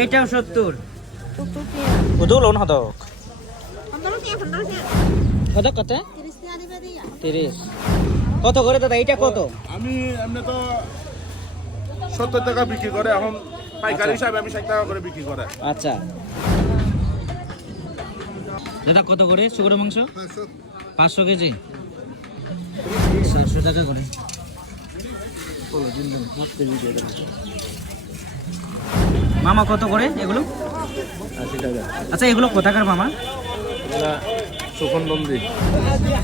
এইটাও সত্তর। দোলন হদক হদক কত? তিরিশ। কত করে দাদা? এইটা কত? আমি এমনি তো সত্তর টাকা বিক্রি করে এখন পাইকারি আচ্ছা। হিসাবে আমি ষাট টাকা করে বিক্রি করে। আচ্ছা। দাদা কত করে শুকুর মাংস? পাঁচশো। কেজি? চারশো টাকা করে। মামা কত করে এগুলো? আচ্ছা এগুলো কোথাকার মামা?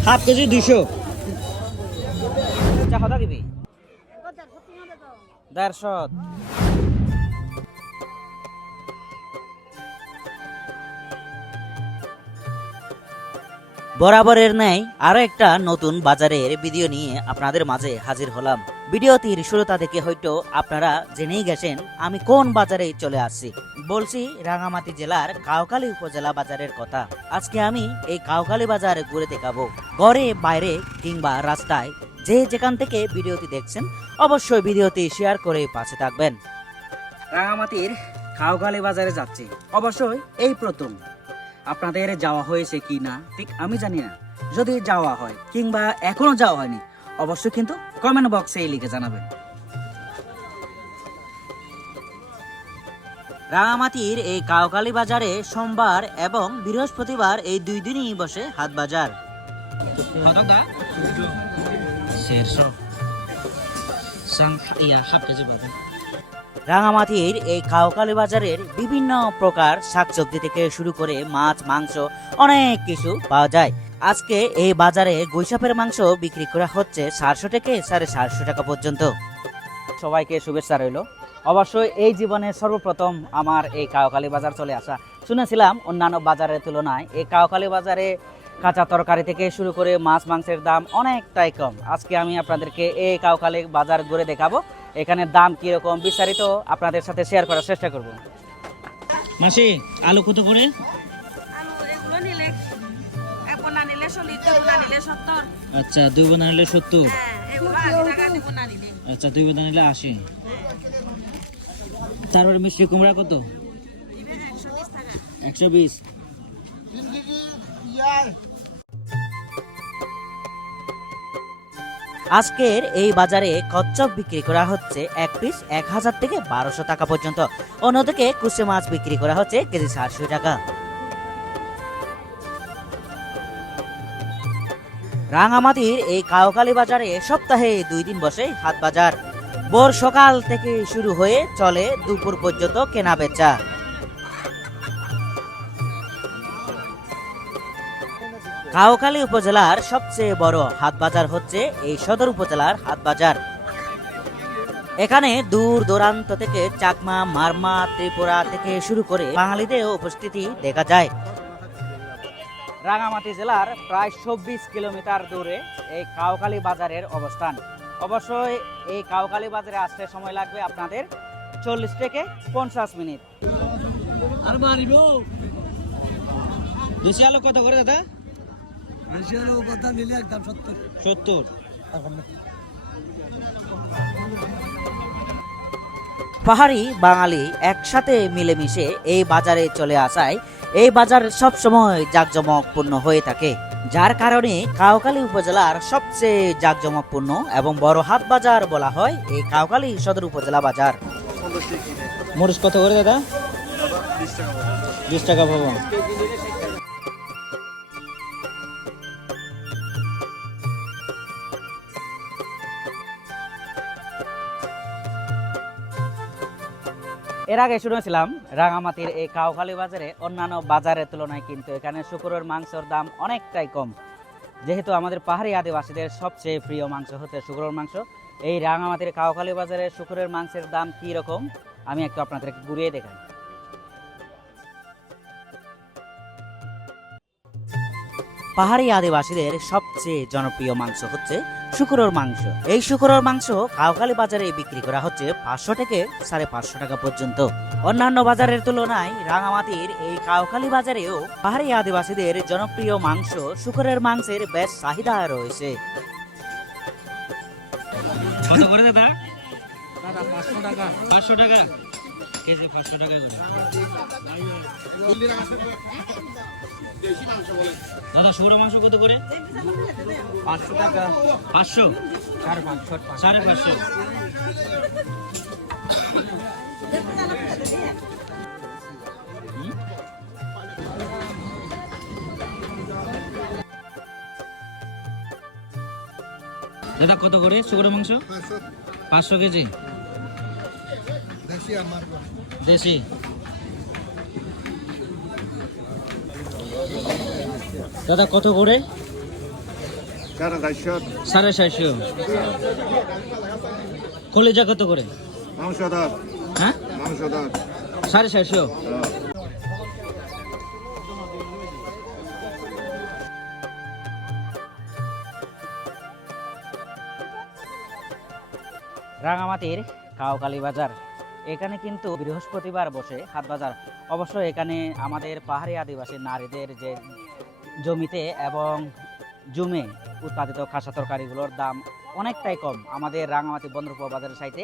হাফ কেজি দুশো চা হদা দিবি? দেড়শো। বরাবরের ন্যায় আরও একটা নতুন বাজারের ভিডিও নিয়ে আপনাদের মাঝে হাজির হলাম। ভিডিওটির শুরুতা থেকে হয়তো আপনারা জেনেই গেছেন আমি কোন বাজারে চলে আসছি। বলছি রাঙামাটি জেলার কাউখালী উপজেলা বাজারের কথা। আজকে আমি এই কাউখালী বাজার ঘুরে দেখাবো। ঘরে বাইরে কিংবা রাস্তায় যে যেখান থেকে ভিডিওটি দেখছেন, অবশ্যই ভিডিওটি শেয়ার করে পাশে থাকবেন। রাঙামাটির কাউখালী বাজারে যাচ্ছি। অবশ্যই এই প্রথম। আপনাদের যাওয়া হয়েছে কি না, ঠিক আমি জানি না। যদি যাওয়া হয়, কিংবা এখনও যাওয়া হয়নি, অবশ্যই কিন্তু কমেন্ট বক্সে লিখে জানাবেন। রাঙামাটির এই কাউকালী বাজারে সোমবার এবং বৃহস্পতিবার এই দুই দিনই বসে হাট বাজার। রাঙামাটির এই কাউকালী বাজারের বিভিন্ন প্রকার শাকসবজি থেকে শুরু করে মাছ, মাংস, অনেক কিছু পাওয়া যায়। আজকে এই বাজারে গৈসাপের মাংস বিক্রি করা হচ্ছে চারশো থেকে সাড়ে চারশো টাকা পর্যন্ত। সবাইকে শুভেচ্ছা রইল। অবশ্যই এই জীবনে সর্বপ্রথম আমার এই কাউকালী বাজার চলে আসা। শুনেছিলাম অন্যান্য বাজারের তুলনায় এই কাউকালী বাজারে কাঁচা তরকারি থেকে শুরু করে মাছ, মাংসের দাম অনেকটাই কম। আজকে আমি আপনাদেরকে এই কাউকালী বাজার ঘুরে দেখাবো। এখানে দাম কীরকম বিস্তারিত আপনাদের সাথে শেয়ার করার চেষ্টা করব। মাসি, আলু কত করে? আচ্ছা দুই বোনা নিলে সত্তর। আচ্ছা দুই বোনা নিলে আশি। তারপরে মিষ্টি কুমড়া কত? একশো বিশ। আজকের এই বাজারে কচ্ছপ বিক্রি করা হচ্ছে এক পিস এক হাজার থেকে বারোশো টাকা পর্যন্ত। অন্যদিকে কুচে মাছ বিক্রি করা হচ্ছে কেজি চারশো টাকা। রাঙামাটির এই কাউকালী বাজারে সপ্তাহে দুই দিন বসে হাট বাজার। ভোর সকাল থেকে শুরু হয়ে চলে দুপুর পর্যন্ত কেনা বেচা। কাউখালী উপজেলার সবচেয়ে বড় হাট বাজার হচ্ছে এই সদর উপজেলার হাট বাজার। এখানে দূর দূরান্ত থেকে চাকমা, মারমা, ত্রিপুরা থেকে শুরু করে বাঙালিদের উপস্থিতি দেখা যায়। রাঙামাটি জেলার প্রায় চব্বিশ কিলোমিটার দূরে এই কাউখালী বাজারের অবস্থান। অবশ্যই এই কাউখালী বাজারে আসতে সময় লাগবে আপনাদের চল্লিশ থেকে পঞ্চাশ মিনিট। আর দেশি আলু কত করে দাদা? সত্তর। পাহাড়ি বাঙালি একসাথে মিলেমিশে এই বাজারে চলে আসায় এই বাজার সব সময় জাঁকজমকপূর্ণ হয়ে থাকে যার কারণে কাউখালী উপজেলার সবচেয়ে জাঁকজমকপূর্ণ এবং বড় হাট বাজার বলা হয় এই কাউখালী সদর উপজেলা বাজার। মরিচ কত করে দাদা? বিশ টাকা ভবন। এর আগে শুনেছিলাম রাঙামাটির এই কাউখালী বাজারে। অন্যান্য বাজারের তুলনায় কিন্তু এখানে শুকুরের মাংসের দাম অনেকটাই কম। যেহেতু আমাদের পাহাড়ি আদিবাসীদের সবচেয়ে প্রিয় মাংস হচ্ছে শুকুরের মাংস, এই রাঙামাটির কাউখালী বাজারে শুকুরের মাংসের দাম কি রকম, আমি একটু আপনাদেরকে ঘুরিয়ে দেখাই। পাহাড়ি আদিবাসীদের সবচেয়ে জনপ্রিয় মাংস হচ্ছে শুকুরের মাংস। এই শুকুরের মাংস কাউখালী বাজারে বিক্রি করা হচ্ছে পাঁচশো থেকে সাড়ে পাঁচশো টাকা পর্যন্ত। অন্যান্য বাজারের তুলনায় রাঙামাটির এই কাউখালী বাজারেও পাহাড়ি আদিবাসীদের জনপ্রিয় মাংস শুকুরের মাংসের বেশ চাহিদা রয়েছে। করে দাদা? পাঁচশো টাকা? কেজি পাঁচশো টাকা করে দাদা শুকনো মাংস কত করে? পাঁচশো? টাকা পাঁচশো সাড়ে পাঁচশো। দাদা, কত করে শুকনো মাংস? পাঁচশো কেজি। দেশি দাদা কত করে? সাড়ে চারশো। কলেজা কত করে? হ্যাঁ? সাড়ে চারশো। রাঙামাটির কাউকালী বাজার। এখানে কিন্তু বৃহস্পতিবার বসে হাট বাজার। অবশ্য এখানে আমাদের পাহাড়ি আদিবাসী নারীদের যে জমিতে এবং জমে উৎপাদিত খাসা তরকারিগুলোর দাম অনেকটাই কম। আমাদের রাঙামাটি বন্দরপুর বাজারের সাইতে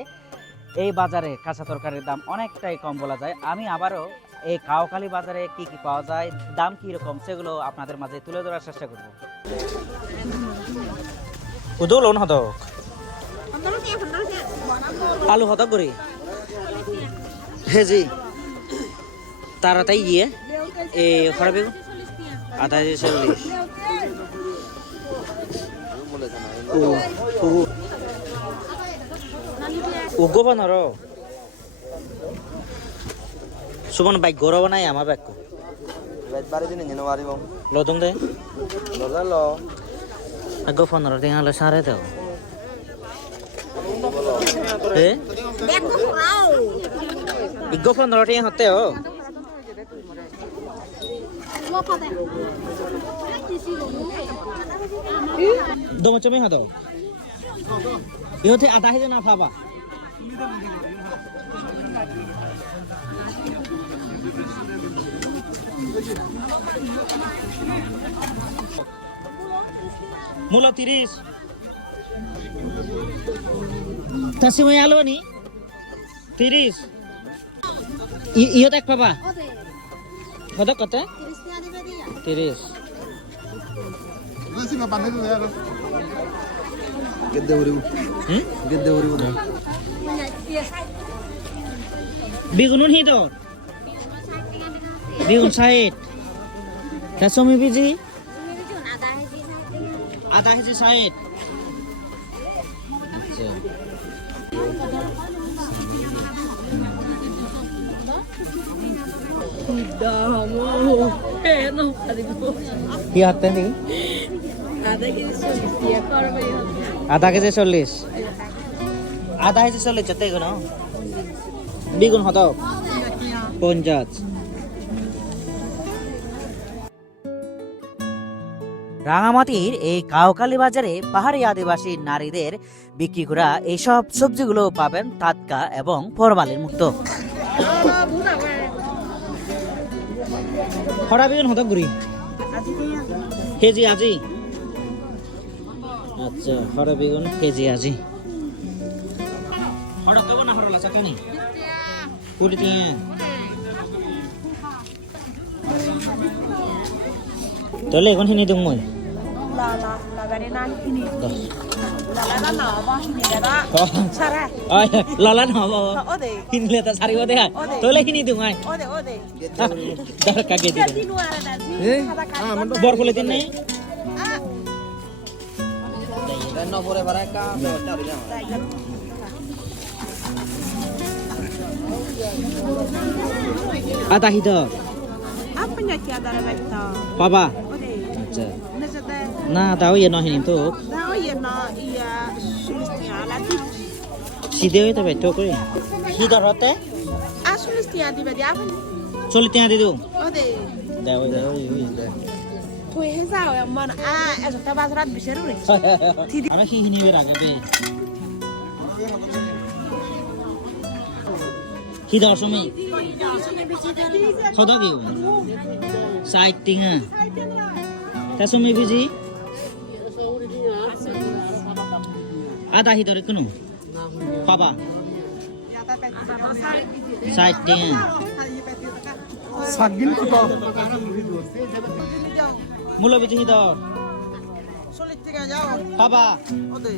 এই বাজারে কাঁচা তরকারির দাম অনেকটাই কম বলা যায়। আমি আবারও এই কাউকালী বাজারে কি কি পাওয়া যায় দাম কি রকম সেগুলো আপনাদের মাঝে তুলে ধরার চেষ্টা করব। উদল অন হদক আলু হদক করে? হেজি তাড়াতাড়ি গিয়ে এ খরাবে আধা হাজার চল্লিশ। উগো বানর সুমন বাইক গরব নাই আমার বাইক বাড়ি দিন যেন মারিব লদং দে আগো পনেরো দিন হলে সারে দেও। ইগো পনেরো দিন হতে ও দম চমি হতো ইহতে আধা হেজে না ভাবা মূল তিরিশ তাসিময় আলো নি তিরিশ ই- ইহত এক পাবা? কত? কত তিরিশ বেগুন হি তো বেগুন ষাট তাসমি বিজি আধা কেজি ষাট আচ্ছা। কি হাতে নি আধা কেজি চল্লিশ আধা কেজি চল্লিশ যত এগুলো বেগুন হত পঞ্চাশ রাঙামাটির এই কাউকালী বাজারে পাহাড়ি আদিবাসী নারীদের বিক্রি করা এইসব সবজিগুলো পাবেন টাটকা এবং ফরমালিন মুক্ত খরা বেগুন হত গুড়ি কেজি আজি। আচ্ছা খরা বেগুন কেজি আজি। খরা কেমন না খরা চাকানি কুড়ি টিয়া তাহলে এখন হিনি দিম মই। này năn cái này দশ là là nó nọ bao nhiêu cái đó sao ra আয় ললা নহব ở đây কিনলে তো সারিব দে তোলে কিনি দিম đây দরকার গে cái বর খুলে দিন নাই ন না হিদ আচ্ছা না তাও ইয়ে নহিনি তো iya sulistia là đi সিধে হইতে বেটো করে হিদর হতে ah sulistia di badi apa চলি তিয়া দি đây দেও দেও thôi hết sao em mà à em sẽ bao giờ bị rồi আরে কি কি দর সময় খদা তা সময় বুঝি আদা হিদরে কোনো ta ষাট টাকা সাতদিন কত মূল্য বিচি পাবা ওদের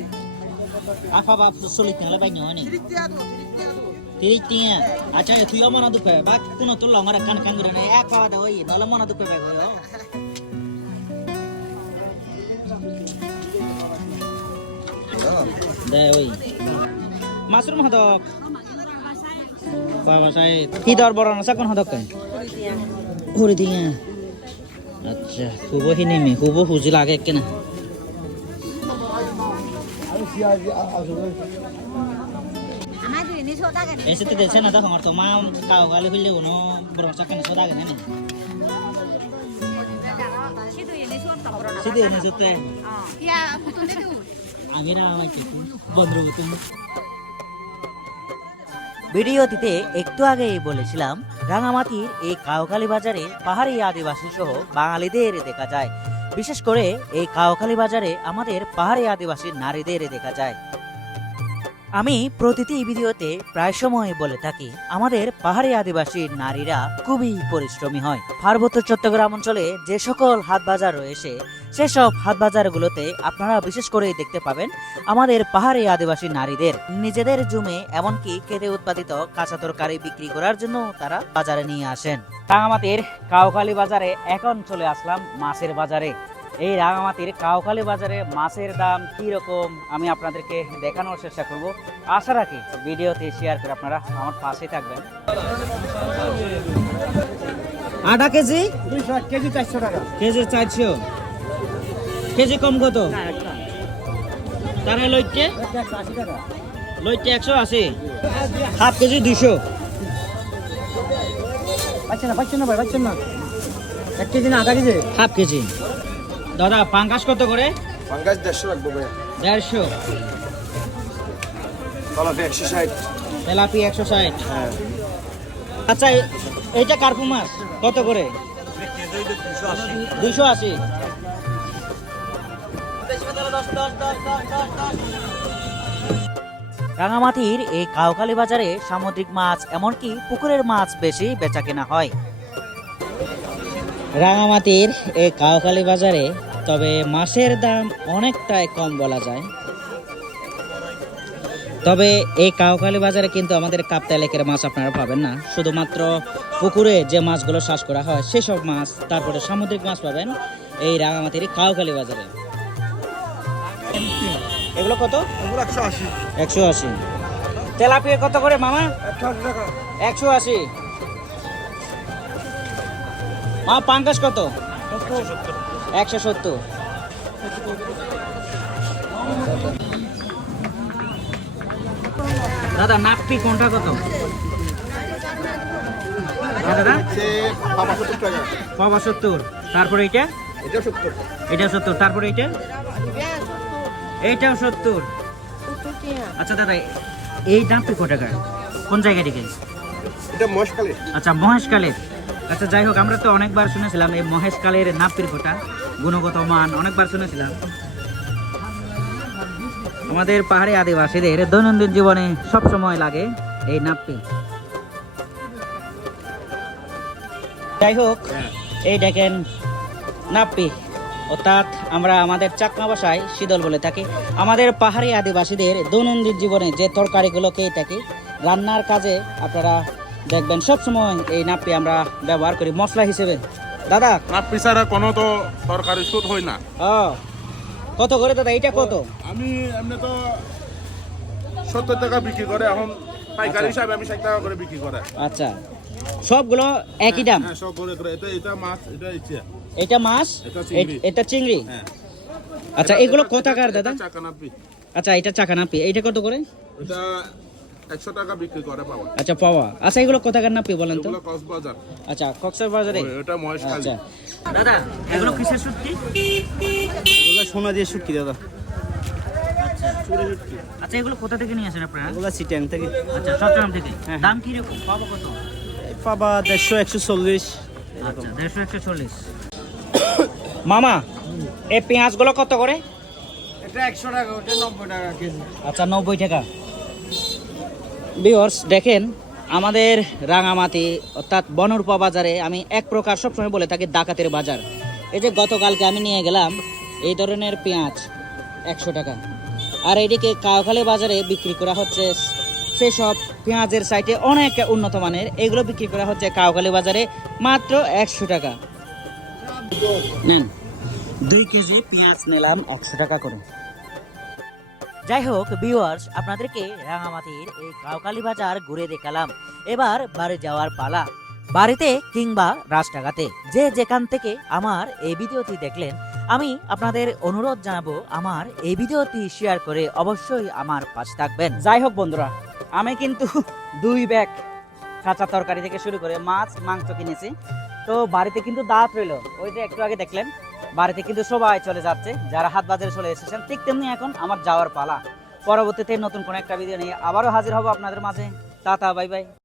আর পাবা চল্লিশ টাকা পাই নয় নি তিরিশ টাকা আচ্ছা তুই মনে দুঃখ বা কোনো তোর লঙ্গার কান কান করে নাই। এক পাওয়া দেওয়া নলে মনে দুঃখ পাই দে ওই। মাশরুম হদক বাবা সাহেব কি দর বড় না কোন হদক কাই ঘুরি দিয়ে আচ্ছা খুব হিনিমি খুব হুজি লাগে কেনা ऐसे तो जैसे ना था हमारे तो माँ का वाले खुले वो नो भरोसा करने सोदा के नहीं सीधे नहीं सोते আমি না আমাকে বন্ধু তুমি ভিডিওটিতে একটু আগেই বলেছিলাম, রাঙামাটির এই কাউখালী বাজারে পাহাড়ি আদিবাসী সহ বাঙালিদের দেখা যায়। বিশেষ করে এই কাউখালী বাজারে আমাদের পাহাড়ি আদিবাসী নারীদের দেখা যায়। আমি প্রতিটি ভিডিওতে প্রায় সময় বলে থাকি, আমাদের পাহাড়ি আদিবাসী নারীরা খুবই পরিশ্রমী হয়। পার্বত্য চট্টগ্রাম অঞ্চলে যে সকল হাট বাজার রয়েছে সেসব হাট বাজারগুলোতে আপনারা বিশেষ করে দেখতে পাবেন আমাদের পাহাড়ি আদিবাসী নারীদের নিজেদের জমে এমনকি কেটে উৎপাদিত কাঁচা তরকারি বিক্রি করার জন্য তারা বাজারে নিয়ে আসেন। রাঙামাটির কাউখালী বাজারে এখন চলে আসলাম মাছের বাজারে। এই রাঙামাটির কাউখালী বাজারে মাছের দাম কি রকম আমি আপনাদেরকে দেখানোর চেষ্টা করব। আশা রাখি ভিডিওতে শেয়ার করে আপনারা আমার পাশে থাকবেন। আধা কেজি? দুইশো কেজি চারশো টাকা। কেজি চারশো। কেজি কম কত? তারা লইটে? একশো আশি টাকা। লইটে একশো আশি? হাফ কেজি দুইশো? পাচ্ছেন না পাচ্ছেন না ভাই পাচ্ছেন না। এক কেজি না আধা কেজি? Half KG. দাদা পাঙ্কাশ কত করে? পাঙ্গাস দেড়শো রাখব ভাই দেড়শো। একশো ষাট। তেলাপি একশো ষাট। আচ্ছা এইটা কার্পু মাছ কত করে? দুশো আশি। রাঙামাটির এই কাউখালী বাজারে সামুদ্রিক মাছ এমনকি পুকুরের মাছ বেশি বেচা কেনা হয়। রাঙামাটির এই কাউখালী বাজারে তবে মাছের দাম অনেকটাই কম বলা যায়। তবে এই কাউখালী বাজারে কিন্তু আমাদের কাপ্তা এলাকার মাছ আপনারা পাবেন না। শুধুমাত্র পুকুরে যে মাছগুলো চাষ করা হয়, সেসব মাছ, তারপরে সামুদ্রিক মাছ পাবেন এই রাঙামাটির কাউখালী বাজারে। এগুলো কত? একশো আশি। তেলাপিয়া কত করে মামা? একশো আশি মা পাঙ্কাশ কত? একশো সত্তর। দাদা নাপি কোনটা কত? হ্যাঁ দাদা? বাবা সত্তর তারপরে এইটা? এটা সত্তর। এটা সত্তর। তারপরে এইটা? এইটাও সত্তর। আচ্ছা দাদা এই নাপি কত টাকা? কোন জায়গা থেকে এটা মহেশকালে আচ্ছা মহেশকালের আচ্ছা যাই হোক আমরা তো অনেকবার শুনেছিলাম এই মহেশকালের নাপির কোটা গুণগত মান অনেকবার শুনেছিলাম। আমাদের পাহাড়ি আদিবাসীদের দৈনন্দিন জীবনে সব সময় লাগে এই নাপি যাই হোক এই দেখেন নাপ্পি। অর্থাৎ আমরা আমাদের চাকমা ভাষায় শীতল বলে থাকি। আমাদের পাহাড়ি আদিবাসীদের দৈনন্দিন জীবনে যে তরকারিগুলো খেয়ে থাকি রান্নার কাজে আপনারা দেখবেন সবসময় এই নাপ্পি আমরা ব্যবহার করি মশলা হিসেবে। দাদা? নাপ্পি ছাড়া কোনো তো তরকারি সুদ হয় না। ও কত করে দাদা? এটা কত? আমি এমনি তো সত্তর টাকা বিক্রি করে এখন পাইকারি হিসাবে আমি ষাট টাকা করে বিক্রি করে। আচ্ছা। সবগুলো একই দাম? হ্যাঁ সব করে করে এটা এটা মাছ এটা ইচ্ছে। এটা মাছ এটা চিংড়ি। এটা হ্যাঁ। আচ্ছা এগুলো কোথাকার দাদা? আচ্ছা এটা চাকা নাপি। এইটা কত করে? এটা একশো টাকা বিক্রি করে পাওয়া। আচ্ছা পাওয়া। আচ্ছা এগুলো কোথাকার নাপি বলেন তো? এগুলো কক্সবাজার। আচ্ছা মহেশখালী। আচ্ছা। দাদা এগুলো কিসের শুটকি? সোনা দিয়ে শুটকি দাদা। আচ্ছা। আচ্ছা এগুলো কোথা থেকে নিয়ে আসেন আপনারা? সিটিয়াং থেকে। আচ্ছা চট্টগ্রাম থেকে। হ্যাঁ। দাম কি রকম পাবো কত? পাবা দেড়শো একশো চল্লিশ। আচ্ছা দেড়শো একশো চল্লিশ। মামা এই পেঁয়াজগুলো কত করে? এটা একশো টাকা ওটা নব্বই টাকা কেজি। আচ্ছা নব্বই টাকা। বিয়র্স দেখেন আমাদের রাঙামাটি অর্থাৎ বনরূপা বাজারে আমি এক প্রকার সবসময় বলে থাকি ডাকাতের বাজার। এই যে গতকালকে আমি নিয়ে গেলাম এই ধরনের পেঁয়াজ একশো টাকা। আর এদিকে কাউখালী বাজারে বিক্রি করা হচ্ছে সেসব পেঁয়াজের সাইটে অনেক উন্নত মানের, এগুলো বিক্রি করা হচ্ছে কাউখালী বাজারে মাত্র একশো টাকা। দুই কেজি পেঁয়াজ নিলাম একশো টাকা করে। যাই হোক ভিউয়ার্স আপনাদেরকে রাঙামাটির এই কাউকালী বাজার ঘুরে দেখালাম। এবার বাড়ি যাওয়ার পালা। বাড়িতে কিংবা রাস্তাঘাটে, যে যেখান থেকে আমার এই ভিডিওটি দেখলেন, আমি আপনাদের অনুরোধ জানাব আমার এই ভিডিওটি শেয়ার করে অবশ্যই আমার পাশে থাকবেন। যাই হোক, বন্ধুরা আমি কিন্তু দুই ব্যাগ কাঁচা তরকারি থেকে শুরু করে মাছ, মাংস কিনেছি। তো বাড়িতে কিন্তু দাঁত রইল। ওই যে একটু আগে দেখলেন, বাড়িতে কিন্তু সবাই চলে যাচ্ছে। যারা হাত বাজারে চলে এসেছেন, ঠিক তেমনি এখন আমার যাওয়ার পালা। পরবর্তীতে নতুন কোনো একটা ভিডিও নিয়ে আবারও হাজির হব আপনাদের মাঝে। Tata, bye bye.